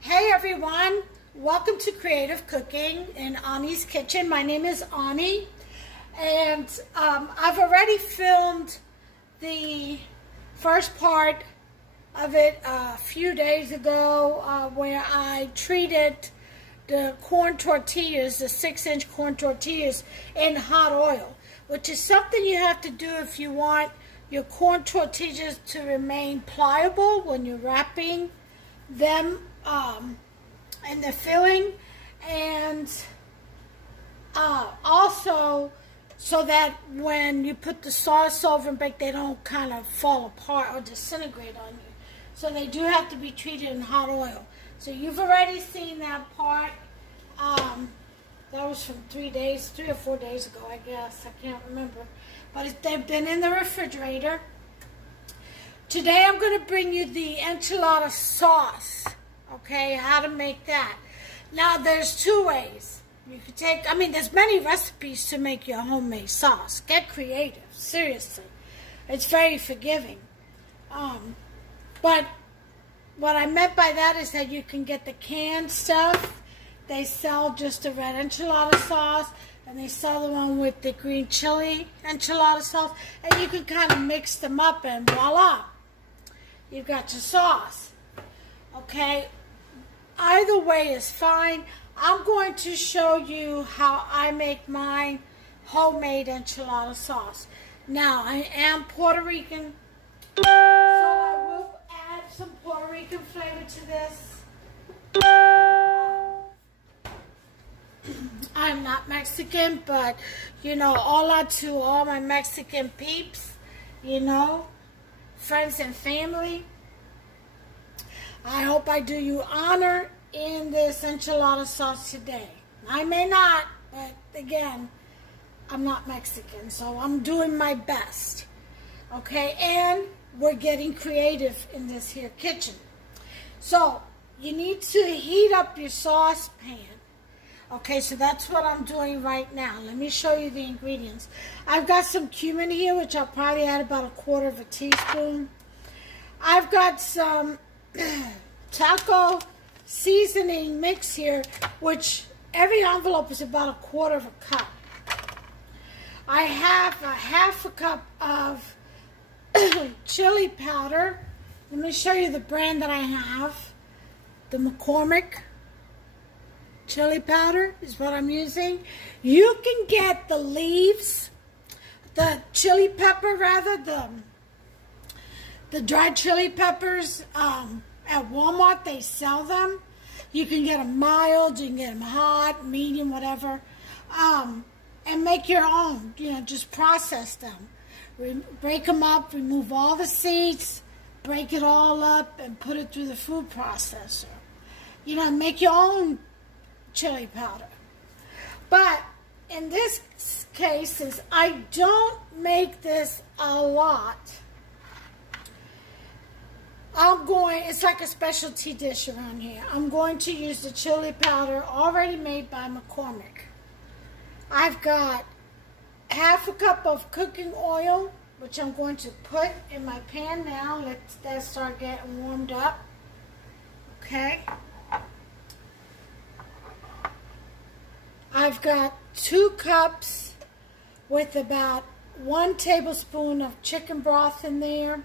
Hey everyone, welcome to Creative Cooking in Ani's Kitchen. My name is Ani, and I've already filmed the first part of it a few days ago where I treated the corn tortillas, the 6-inch corn tortillas, in hot oil, which is something you have to do if you want your corn tortillas to remain pliable when you're wrapping them in the filling, and also so that when you put the sauce over and bake, they don't kind of fall apart or disintegrate on you. So they do have to be treated in hot oil. So you've already seen that part. That was from 3 or 4 days ago, I guess. I can't remember. But they've been in the refrigerator. Today I'm going to bring you the enchilada sauce. Okay, how to make that. Now, there's two ways. You could take, there's many recipes to make your homemade sauce. Get creative, seriously. It's very forgiving. But what I meant by that is that you can get the canned stuff. They sell just the red enchilada sauce, and they sell the one with the green chili enchilada sauce, and you can kind of mix them up, and voila, you've got your sauce. Okay, either way is fine. I'm going to show you how I make mine homemade enchilada sauce. Now, I am Puerto Rican, so I will add some Puerto Rican flavor to this. I'm not Mexican, but, hola to all my Mexican peeps, friends and family. I hope I do you honor in this enchilada sauce today. I may not, but again, I'm not Mexican, so I'm doing my best. Okay, and we're getting creative in this here kitchen. So, you need to heat up your saucepan. Okay, so that's what I'm doing right now. Let me show you the ingredients. I've got some cumin here, which I'll probably add about 1/4 teaspoon. I've got some taco seasoning mix here, which every envelope is about 1/4 cup. I have a 1/2 cup of chili powder. Let me show you the brand that I have. The McCormick chili powder is what I'm using. You can get the leaves, the chili pepper rather, the dried chili peppers at Walmart. They sell them. You can get them mild, you can get them hot, medium, whatever, and make your own. Just process them. Break them up, remove all the seeds, break it all up, and put it through the food processor. Make your own chili powder. But in this case, since I don't make this a lot, it's like a specialty dish around here. I'm going to use the chili powder already made by McCormick. I've got 1/2 cup of cooking oil, which I'm going to put in my pan now. Let that start getting warmed up. Okay. I've got 2 cups with about 1 tablespoon of chicken broth in there.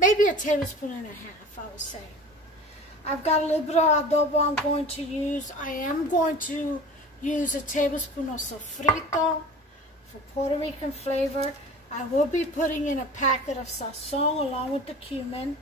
Maybe 1.5 tablespoons, I would say. I've got a little bit of adobo I'm going to use. I am going to use 1 tablespoon of sofrito for Puerto Rican flavor. I will be putting in a packet of sazon along with the cumin.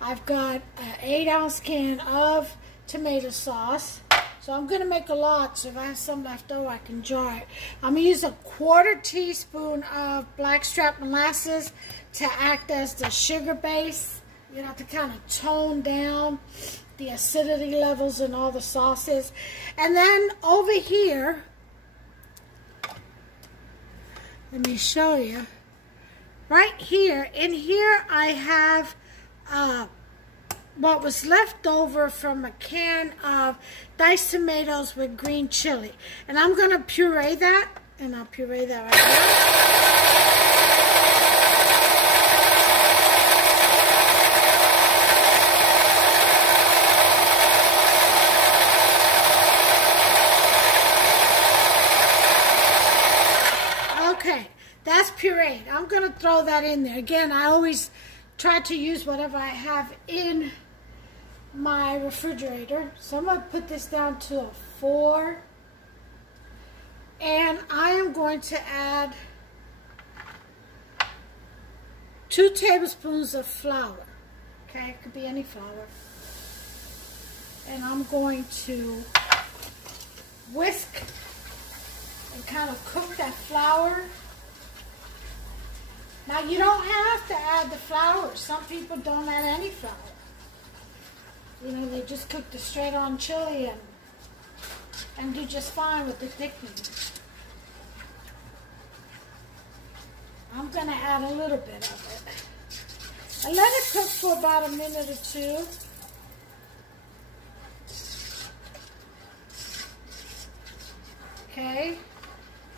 I've got an 8-ounce can of tomato sauce. So I'm going to make a lot, so if I have some left over, I can jar it. I'm going to use 1/4 teaspoon of blackstrap molasses to act as the sugar base, to kind of tone down the acidity levels in all the sauces. And then over here, let me show you. Right here, in here I have what was left over from a can of diced tomatoes with green chili. And I'm going to puree that, and I'll puree that right now. going to throw that in there. Again, I always try to use whatever I have in my refrigerator. So I'm going to put this down to a 4. And I am going to add 2 tablespoons of flour. Okay, it could be any flour. And I'm going to whisk and kind of cook that flour. Now you don't have to add the flour. Some people don't add any flour. You know, they just cook the straight on chili and do just fine with the thickening. I'm going to add a little bit of it. And let it cook for about a minute or 2. Okay.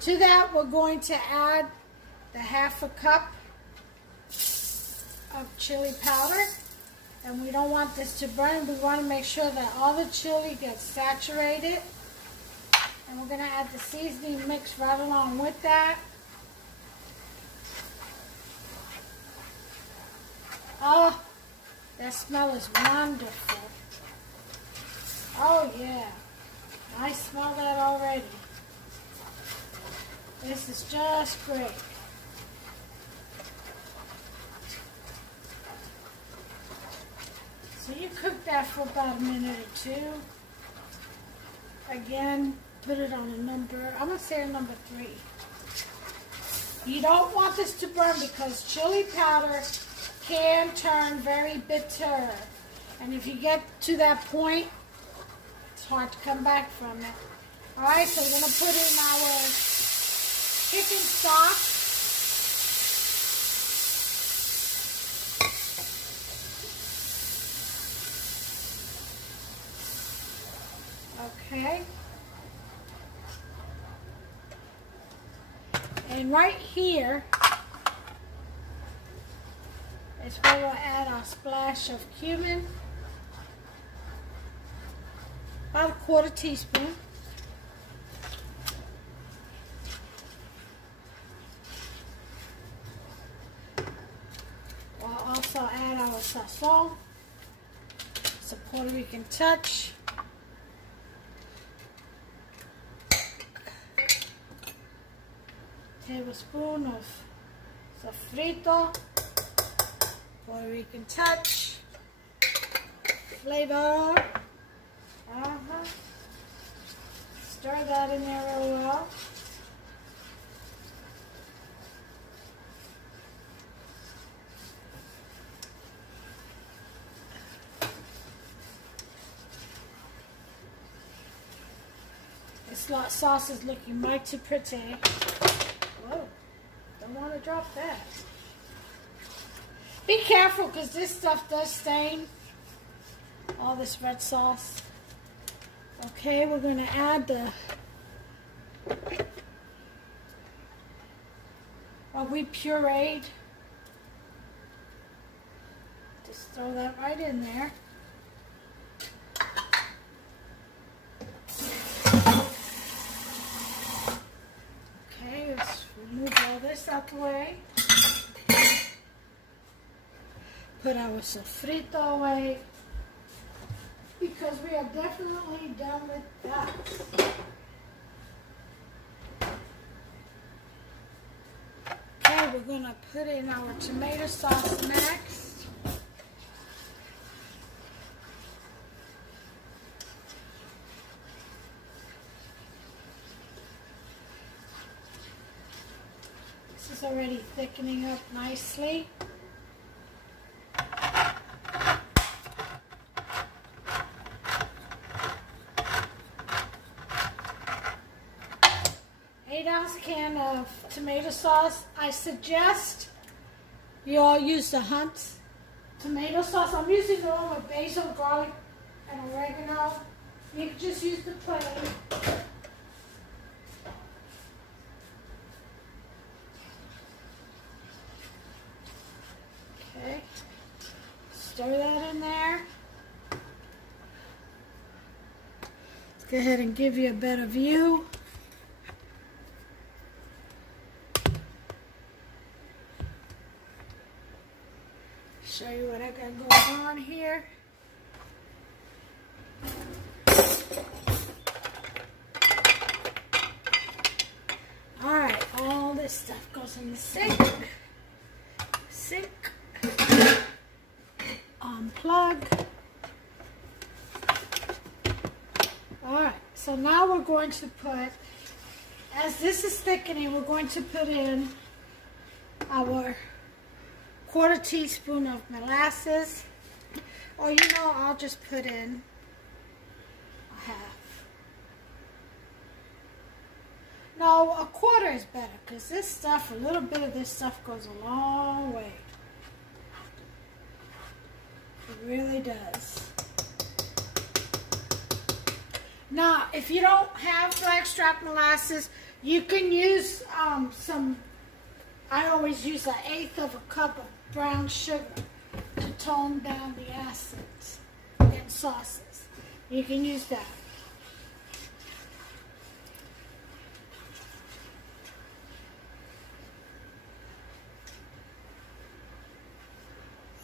To that, we're going to add the 1/2 cup of chili powder. And we don't want this to burn. We want to make sure that all the chili gets saturated. And we're going to add the seasoning mix right along with that. Oh, that smell is wonderful. Oh yeah, I smell that already. This is just great. So you cook that for about a minute or 2. Again, put it on a number, I'm going to say a number 3. You don't want this to burn because chili powder can turn very bitter. And if you get to that point, it's hard to come back from it. Alright, so we're going to put in our chicken stock. Okay. And right here is where we'll add our splash of cumin. About a 1/4 teaspoon. We'll also add our sazon. It's a Puerto Rican touch. Tablespoon of sofrito, Puerto Rican touch, flavor. Stir that in there real well. This sauce is looking mighty pretty. Whoa, don't want to drop that. Be careful because this stuff does stain, all this red sauce. Okay, we're going to add what we pureed. Just throw that right in there. Okay, let's remove all this out the way. Put our sofrito away, because we are definitely done with that. Okay, we're going to put in our tomato sauce next. This is already thickening up nicely. Can of tomato sauce. I suggest you all use the Hunt's tomato sauce. I'm using the one with basil, garlic, and oregano. You can just use the plain. Okay, stir that in there. Let's go ahead and give you a better view. show you what I got going on here. Alright, all this stuff goes in the sink. Unplug. Alright, so now we're going to put, as this is thickening, we're going to put in our 1/4 teaspoon of molasses. Or you know, I'll just put in a half. No, a 1/4 is better because this stuff, a little bit of this stuff goes a long way. It really does. Now, if you don't have blackstrap molasses, you can use some, I always use 1/8 of a cup of brown sugar to tone down the acids in sauces. You can use that.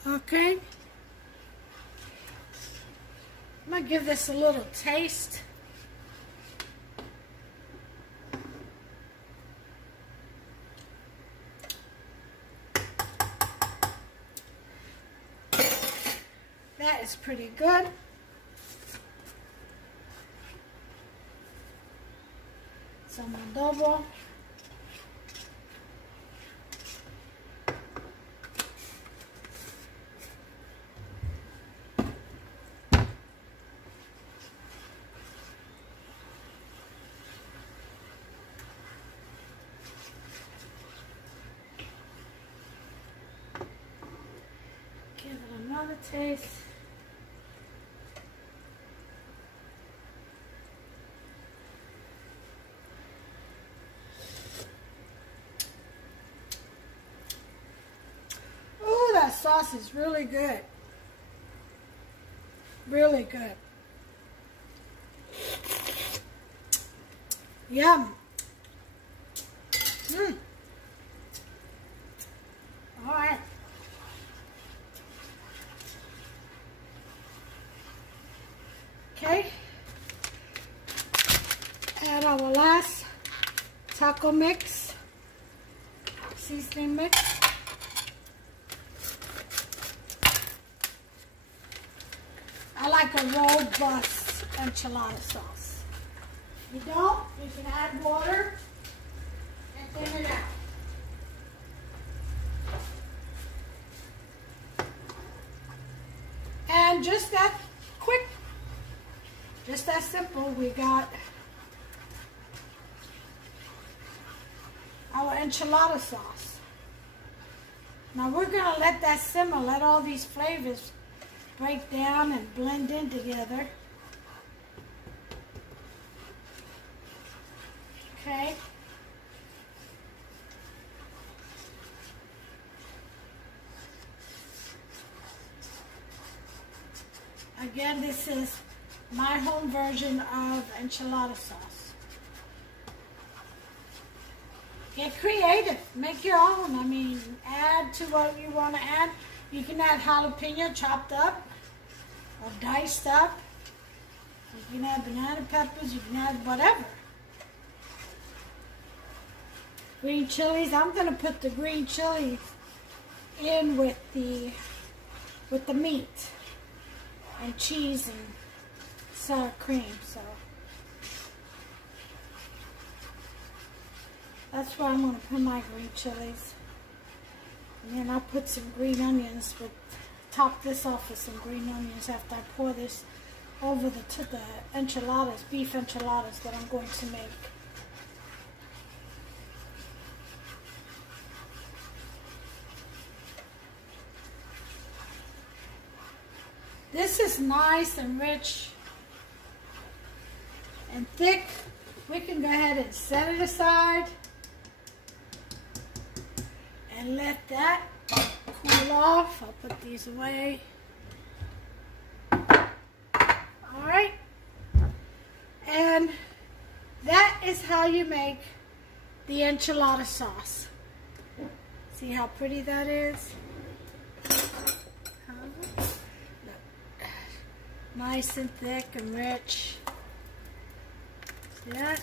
Okay. I'm going to give this a little taste. That is pretty good. Some adobo. Give it another taste. Sauce is really good. Really good. Yum. All right. Okay. Add our last taco mix, seasoning mix. I like a robust enchilada sauce. If you don't, you can add water and thin it out. And just that quick, just that simple, we got our enchilada sauce. Now we're going to let that simmer, let all these flavors break down and blend in together. Okay. Again, this is my home version of enchilada sauce. Get creative. Make your own. I mean, add to what you want to add. You can add jalapeno chopped up or diced up. You can add banana peppers. You can add whatever. Green chilies. I'm going to put the green chilies in with the meat and cheese and sour cream. So that's where I'm going to put my green chilies. And then I'll put some green onions, but top this off with some green onions after I pour this over the enchiladas, beef enchiladas that I'm going to make. This is nice and rich and thick. We can go ahead and set it aside and let that cool off. I'll put these away. Alright. And that is how you make the enchilada sauce. See how pretty that is? Nice and thick and rich. See that?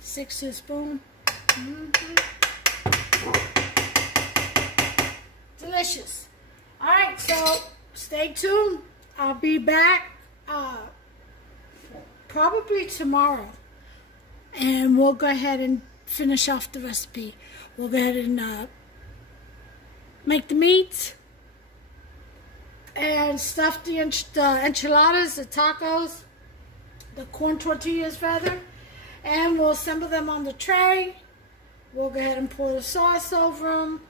6 teaspoons. Delicious. Alright, so stay tuned. I'll be back probably tomorrow. And we'll go ahead and finish off the recipe. We'll go ahead and make the meats and stuff the enchiladas, the tacos, the corn tortillas rather, and we'll assemble them on the tray. We'll go ahead and pour the sauce over them,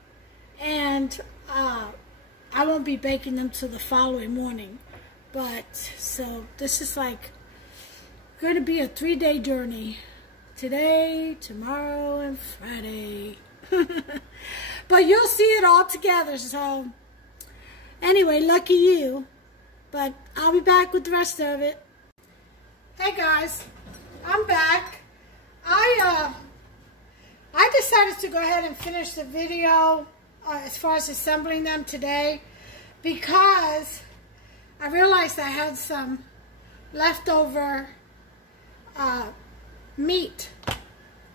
and I won't be baking them till the following morning. But so this is like going to be a 3-day journey. Today, tomorrow, and Friday. But you'll see it all together, so anyway, lucky you. But I'll be back with the rest of it. Hey guys, I'm back. I decided to go ahead and finish the video as far as assembling them today because I realized I had some leftover meat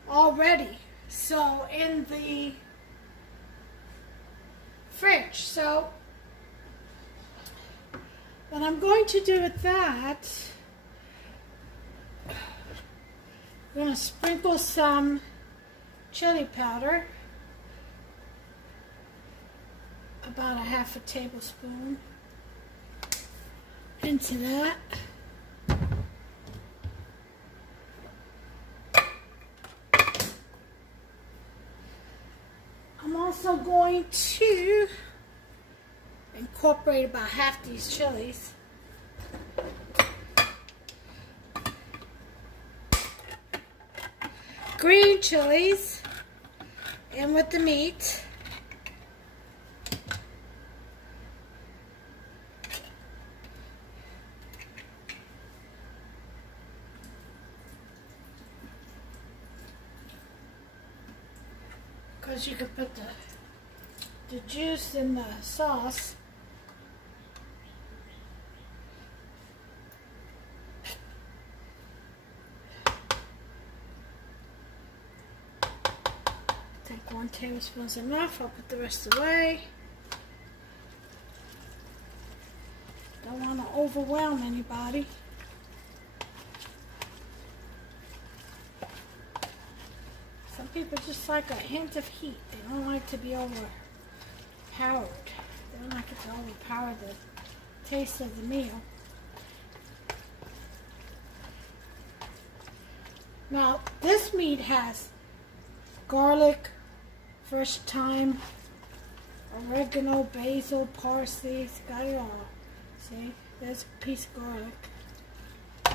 already, so in the fridge. So what I'm going to do with that, I'm going to sprinkle some chili powder, about a half a tablespoon into that. I'm also going to incorporate about half these chilies. Green chilies in with the meat. Because you could put the juice in the sauce. I think 1 tablespoon is enough. I'll put the rest away. Don't want to overwhelm anybody. Some people just like a hint of heat. They don't like to be overpowered. They don't like it to overpower the taste of the meal. Now, this meat has garlic, fresh thyme, oregano, basil, parsley. It's got it all. See? There's a piece of garlic.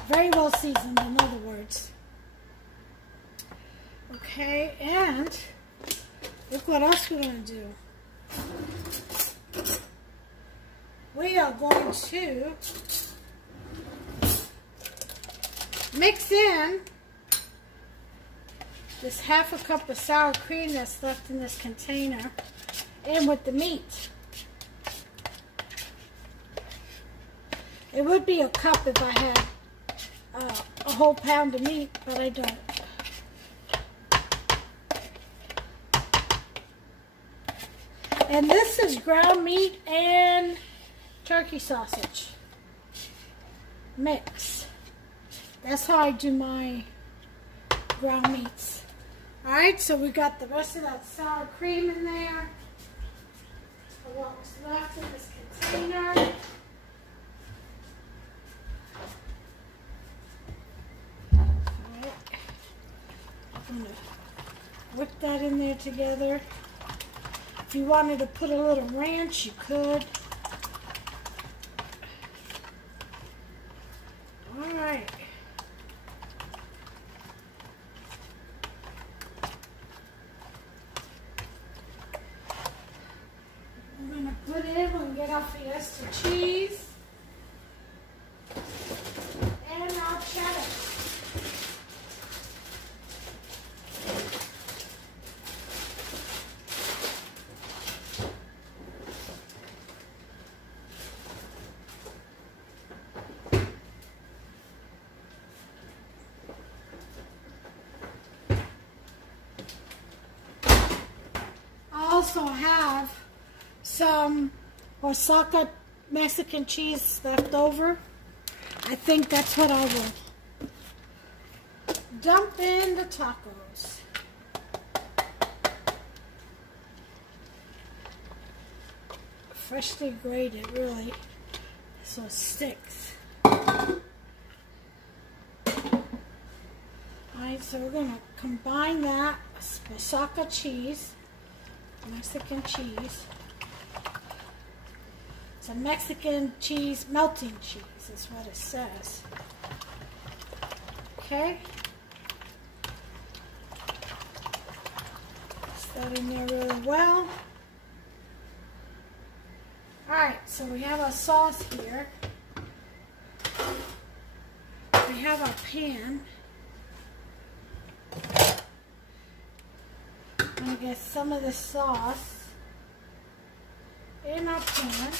Very well seasoned, in other words. Okay, and look what else we're going to do. We are going to mix in this half a cup of sour cream that's left in this container in with the meat. It would be a cup if I had a whole pound of meat, but I don't. And this is ground meat and turkey sausage mix. That's how I do my ground meats. Alright, so we got the rest of that sour cream in there. What was left in this container. Alright. I'm going to whip that in there together. If you wanted to put a little ranch, you could. All right. I'm going to put in and get off the extra cheese and our cheddar. also have some Osaka Mexican cheese left over. I think that's what I will dump in the tacos. Freshly grated, really, so it sticks. Alright, so we're going to combine that Osaka cheese, Mexican cheese. It's a Mexican cheese, melting cheese is what it says. Okay. Mix that in there really well. Alright, so we have our sauce here. We have our pan. I'm going to get some of the sauce in our pan.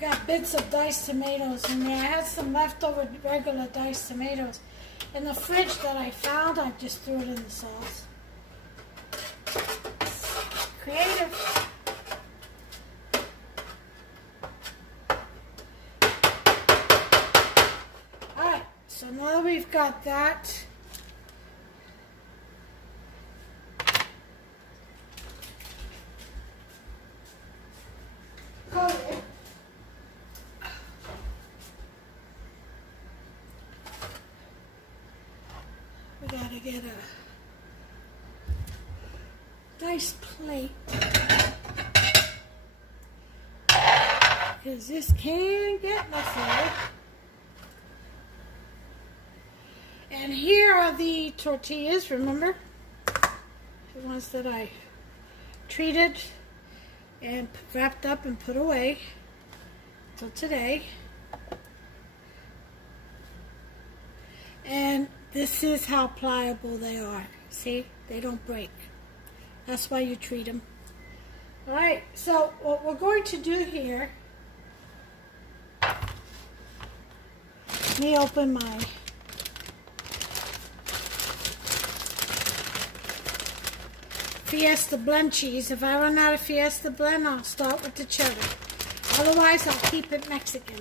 Got bits of diced tomatoes in there. I had some leftover regular diced tomatoes in the fridge that I found. I just threw it in the sauce. Creative. Alright, so now that we've got that, we gotta get a nice plate because this can get messy. And here are the tortillas, remember? The ones that I treated and wrapped up and put away till today. And this is how pliable they are. See, they don't break. That's why you treat them. All right, so what we're going to do here, let me open my Fiesta blend cheese. If I run out of Fiesta blend, I'll start with the cheddar. Otherwise, I'll keep it Mexican.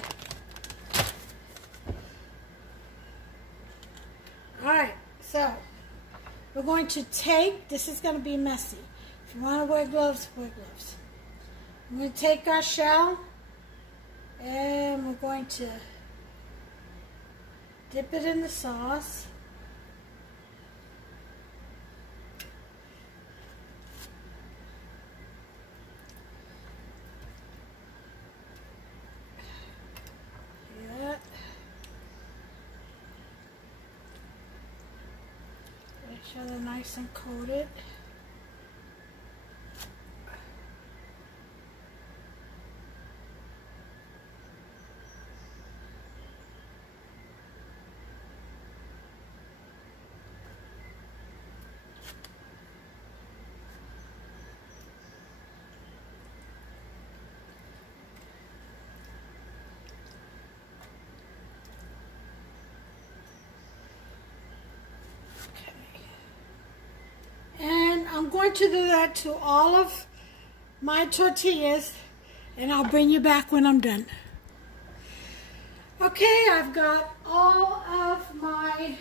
Alright, so we're going to take, this is going to be messy. If you want to wear gloves, wear gloves. I'm going to take our shell and we're going to dip it in the sauce. Make sure they're nice and coated. I'm going to do that to all of my tortillas, and I'll bring you back when I'm done. Okay, I've got all of my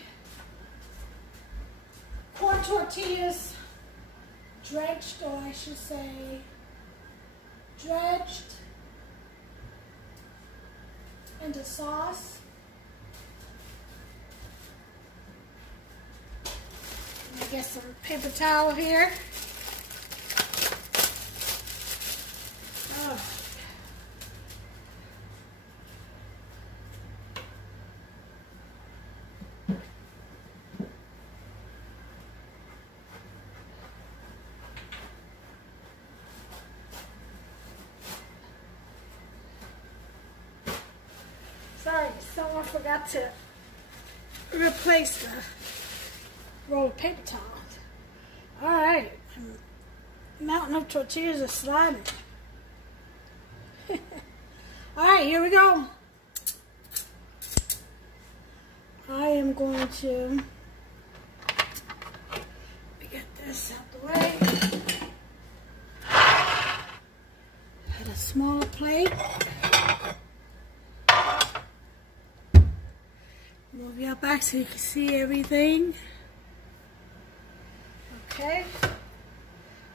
corn tortillas drenched, or I should say dredged into sauce. Let me get some paper towel here. Oh. Sorry, someone forgot to replace the roll of paper towels. Alright. Mountain of tortillas are sliding. Alright, here we go. I am going to get this out the way. Had a smaller plate. Move your back so you can see everything. Okay.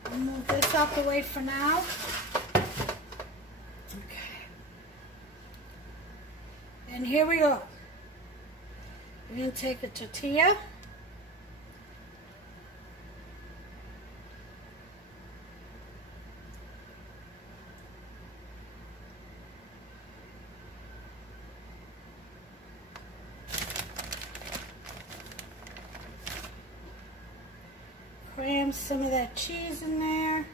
I'll move this out the way for now. Okay. And here we go. We're going to take a tortilla. Cram some of that cheese in there.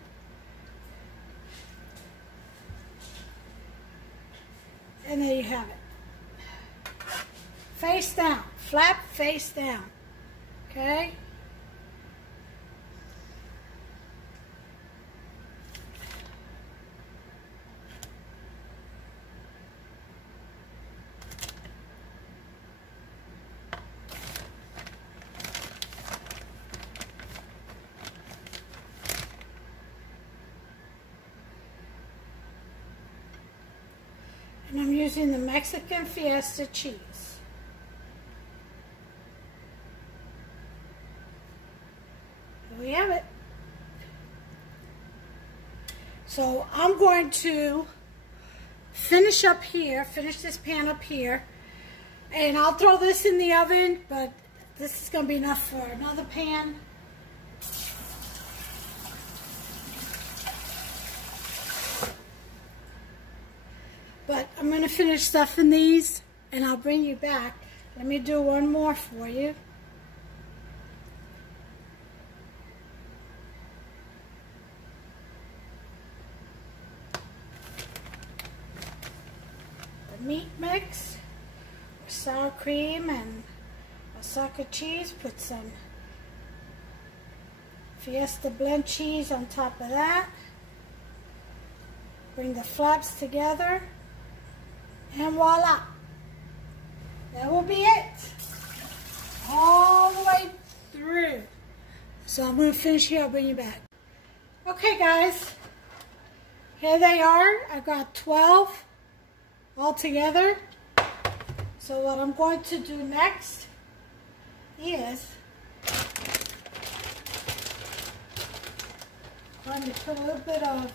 And there you have it. Face down. Flap face down. Okay? And I'm using the Mexican Fiesta cheese. Here we have it. So I'm going to finish up here, finish this pan up here, and I'll throw this in the oven, but this is going to be enough for another pan. But I'm going to finish stuffing these, and I'll bring you back. Let me do one more for you. The meat mix with sour cream and Osaka cheese. Put some Fiesta blend cheese on top of that. Bring the flaps together. And voila, that will be it, all the way through. So I'm going to finish here, I'll bring you back. Okay guys, here they are. I've got 12 all together. So what I'm going to do next is I'm going to put a little bit of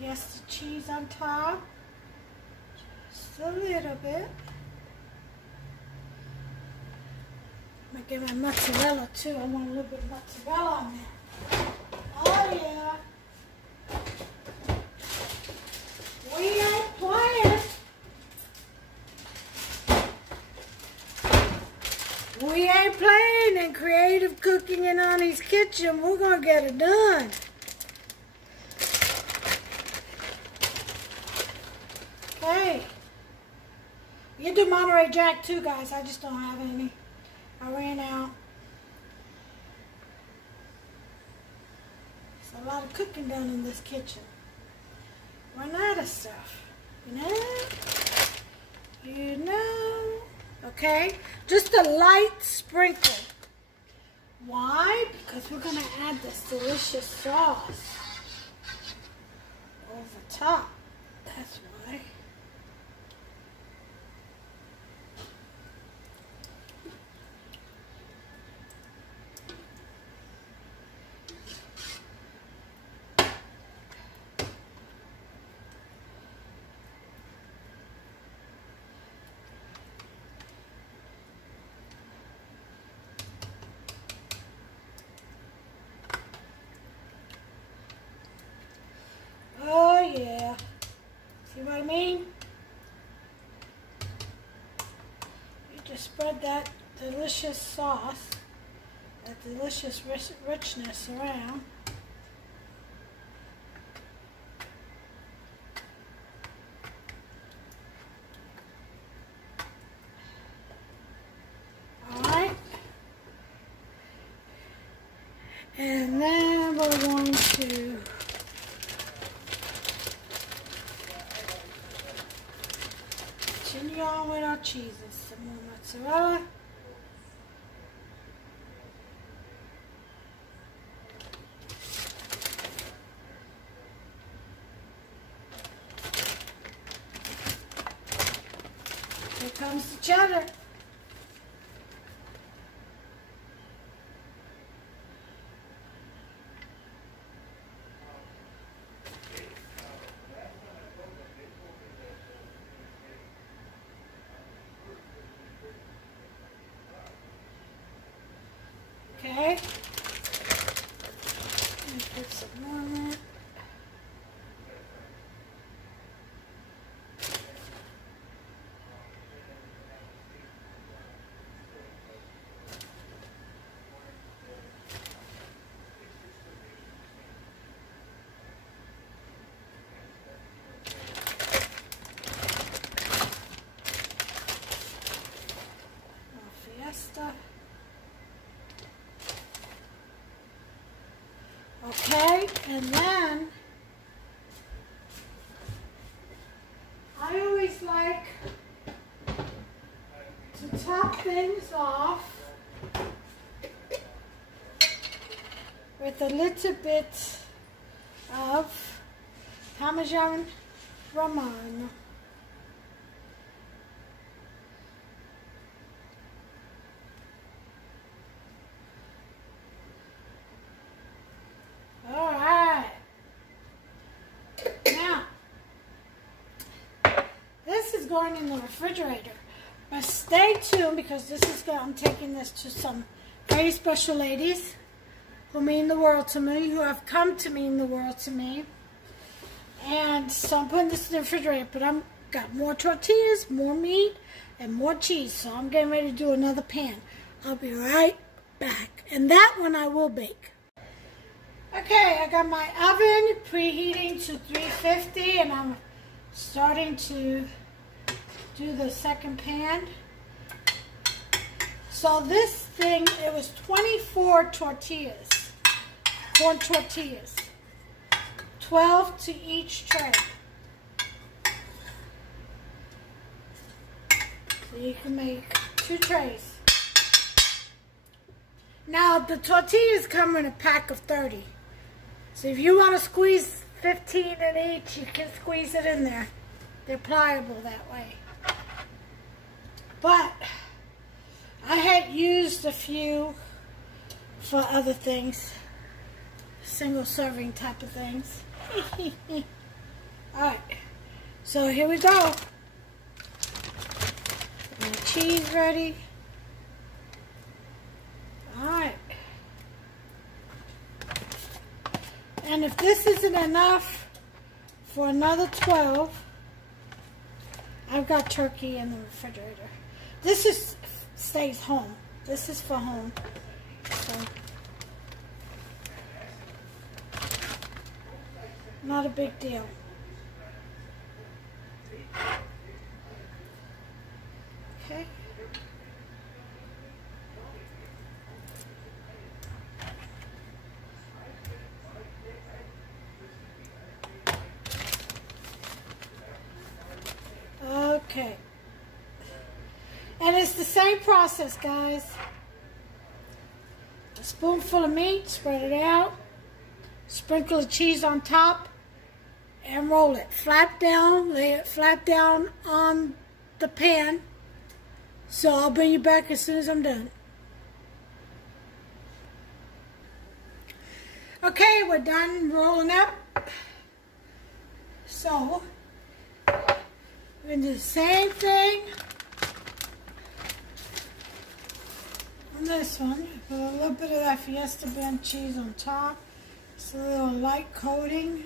Fiesta cheese on top, just a little bit. I'm going to get my mozzarella too. I want a little bit of mozzarella on there. Oh yeah. We ain't playing. We ain't playing in creative cooking in Annie's kitchen. We're going to get it done. Hey, you do Monterey Jack too, guys. I just don't have any. I ran out. There's a lot of cooking done in this kitchen. Run out of stuff. You know. Okay, just a light sprinkle. Why? Because we're going to add this delicious sauce over top. That's why. Oh yeah. See what I mean? You just spread that delicious sauce, that delicious richness around. And then we're going to continue on with our cheeses. Some more mozzarella. Here comes the cheddar. Okay. And put some more in it. Fiesta. Okay, and then I always like to top things off with a little bit of Parmesan Romano. Going in the refrigerator, but stay tuned because this is I'm taking this to some very special ladies who mean the world to me, who have come to mean the world to me, and so I'm putting this in the refrigerator. But I'm got more tortillas, more meat, and more cheese, so I'm getting ready to do another pan. I'll be right back, and that one I will bake. Okay, I got my oven preheating to 350, and I'm starting to do the second pan. So this thing, it was 24 tortillas, corn tortillas, 12 to each tray. So you can make 2 trays. Now the tortillas come in a pack of 30. So if you want to squeeze 15 in each, you can squeeze it in there. They're pliable that way. But I had used a few for other things, single serving type of things. Alright, so here we go. And the cheese ready. Alright. And if this isn't enough for another 12, I've got turkey in the refrigerator. This stays home. This is for home. So, not a big deal. Okay. Okay. And it's the same process, guys. A spoonful of meat, spread it out, sprinkle the cheese on top, and roll it flat down, lay it flat down on the pan. So I'll bring you back as soon as I'm done. Okay, we're done rolling up. So, we're going to do the same thing on this one. Put a little bit of that Fiesta blend cheese on top. It's a little light coating.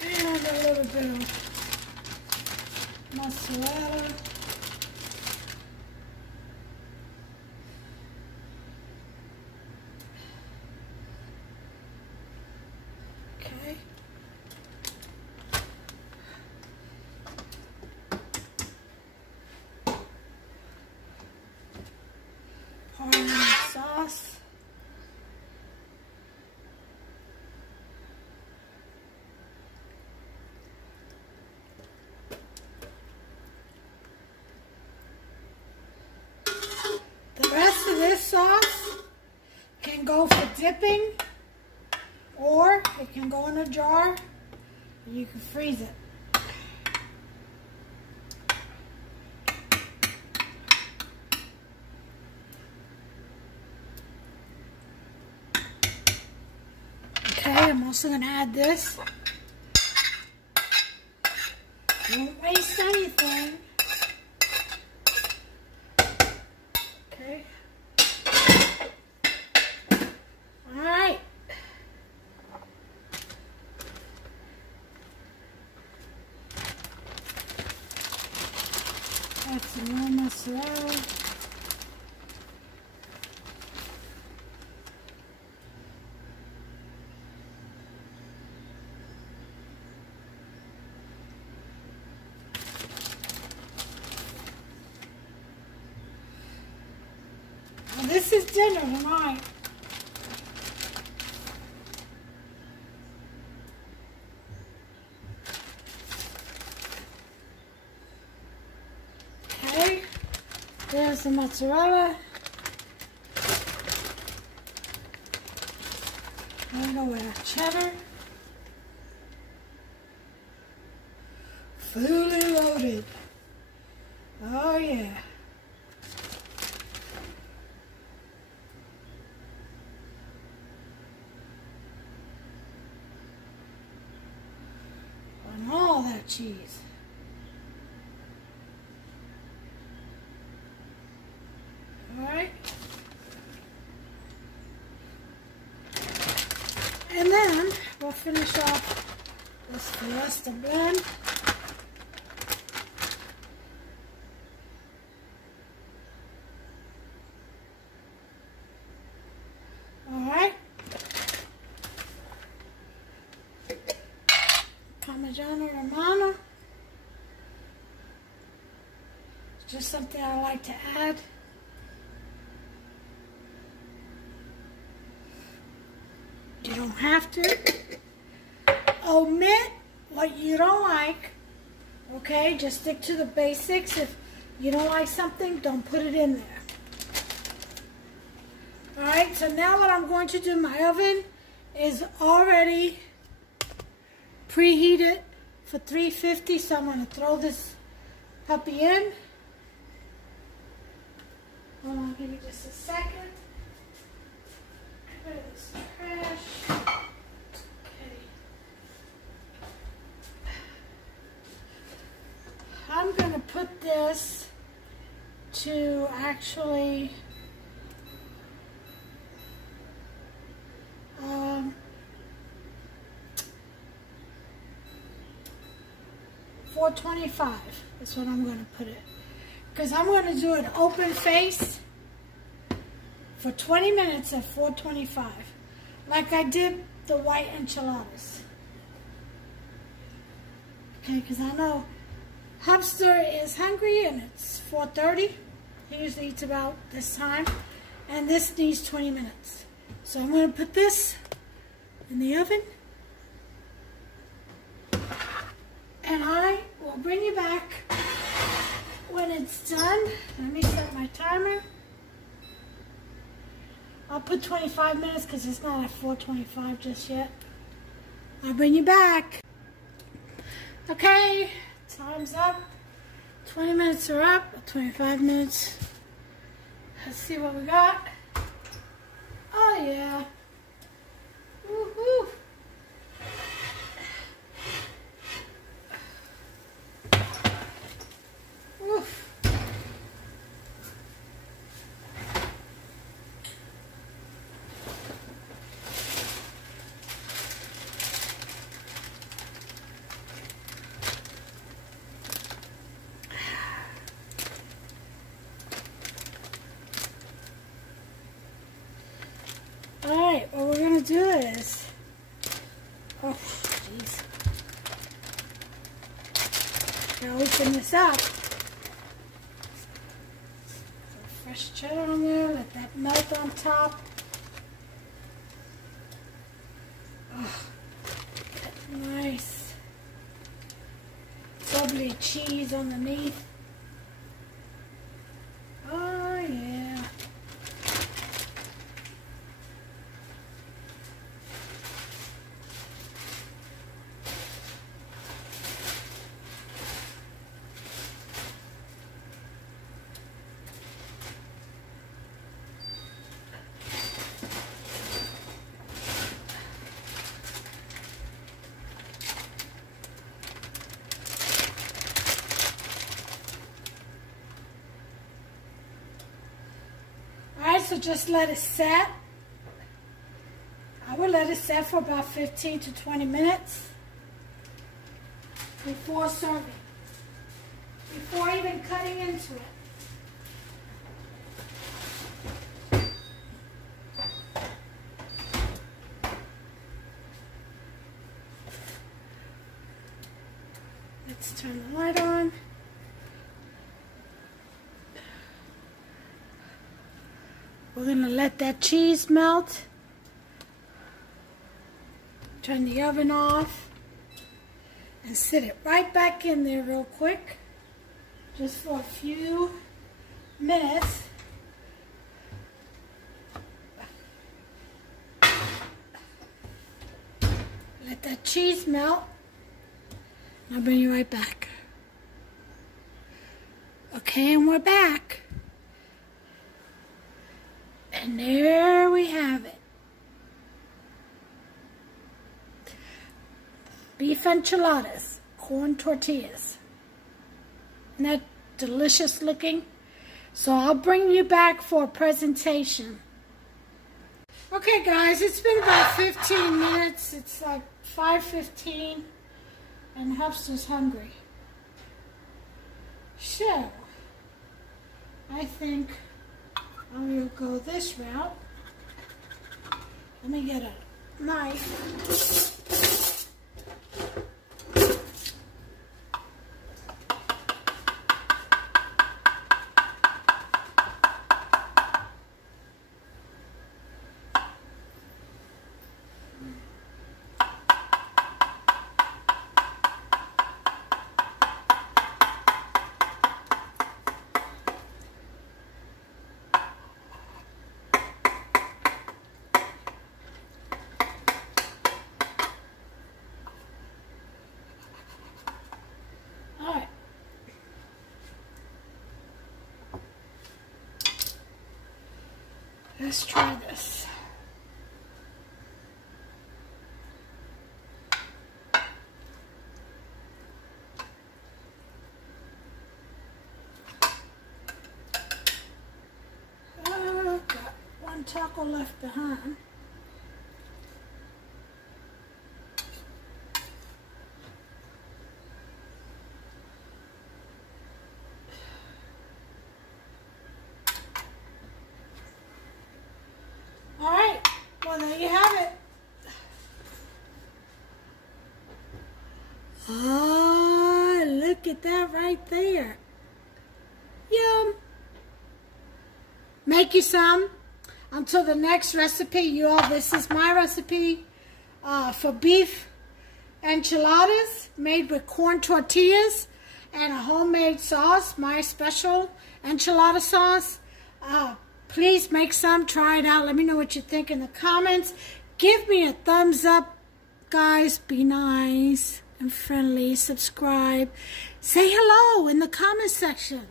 And a little bit of mozzarella. Okay. dipping, or it can go in a jar and you can freeze it. Okay, I'm also going to add this. Don't waste anything. Okay. All right. Add some more mozzarella. This is dinner tonight. Okay, there's the mozzarella. I'm gonna go with cheddar. Fully loaded. Oh yeah. All that cheese. All right. And then we'll finish off with the rest of the blend. All right. Parmigiano Romano. It's just something I like to add. You don't have to. Omit what you don't like. Okay, just stick to the basics. If you don't like something, don't put it in there. Alright, so now what I'm going to do, my oven is already preheated for 350, so I'm going to throw this puppy in. Hold on, give me just a second. Rid of this trash. Okay. I'm going to put this to actually 425 is what I'm going to put it. Because I'm going to do an open face for 20 minutes at 425. Like I did the white enchiladas. Okay, because I know Hubster is hungry and it's 4:30. He usually eats about this time. And this needs 20 minutes. So I'm going to put this in the oven. And I will bring you back when it's done. Let me set my timer. I'll put 25 minutes because it's not at 425 just yet. I'll bring you back. Okay, time's up. 20 minutes are up, 25 minutes. Let's see what we got. Oh yeah. Woohoo. Oof. Alright, what we're going to do is, oh, jeez. Gotta open this up. Some fresh cheddar on there, let that melt on top. Oh, that nice bubbly cheese underneath. Oh, yeah. so just let it set. I would let it set for about 15 to 20 minutes before serving, before even cutting into it. Let's turn the light on. We're going to let that cheese melt. Turn the oven off and sit it right back in there real quick, just for a few minutes. Let that cheese melt. I'll bring you right back. Okay, and we're back. And there we have it. Beef enchiladas, corn tortillas. Isn't that delicious looking? So I'll bring you back for a presentation. Okay guys, it's been about 15 minutes. It's like 5:15 and Hubster's hungry. So, I think I will go this route. Let me get a knife. Let's try this. Oh, got one taco left behind. Well, there you have it. Oh, look at that right there. Yum. Make you some. Until the next recipe, you all, this is my recipe for beef enchiladas made with corn tortillas and a homemade sauce, my special enchilada sauce. Please make some, try it out. Let me know what you think in the comments. Give me a thumbs up, guys. Be nice and friendly. Subscribe. Say hello in the comment section.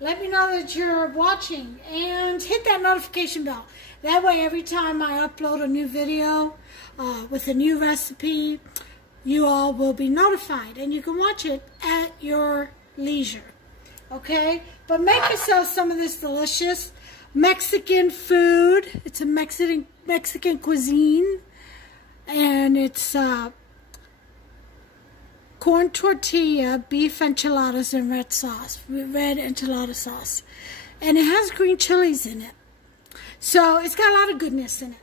Let me know that you're watching and hit that notification bell. That way, every time I upload a new video with a new recipe, you all will be notified and you can watch it at your leisure. Okay? But make yourself some of this delicious Mexican food. It's a Mexican cuisine, and it's corn tortilla, beef enchiladas, and red enchilada sauce, and it has green chilies in it. So it's got a lot of goodness in it.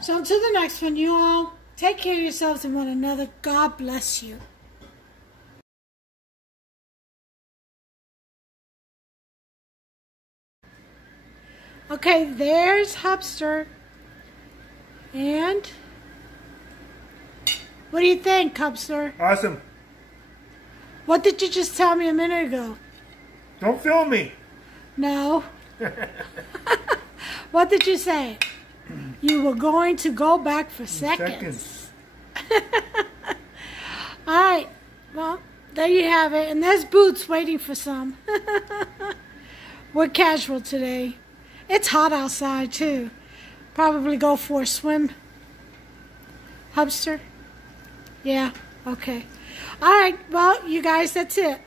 So until the next one, you all take care of yourselves and one another. God bless you. Okay, there's Hubster. And what do you think, Hubster? Awesome. What did you just tell me a minute ago? Don't film me. No. What did you say? You were going to go back for seconds. All right. Well, there you have it. And there's Boots waiting for some. We're casual today. It's hot outside, too. Probably go for a swim. Hubster? Yeah, okay. All right, well, you guys, that's it.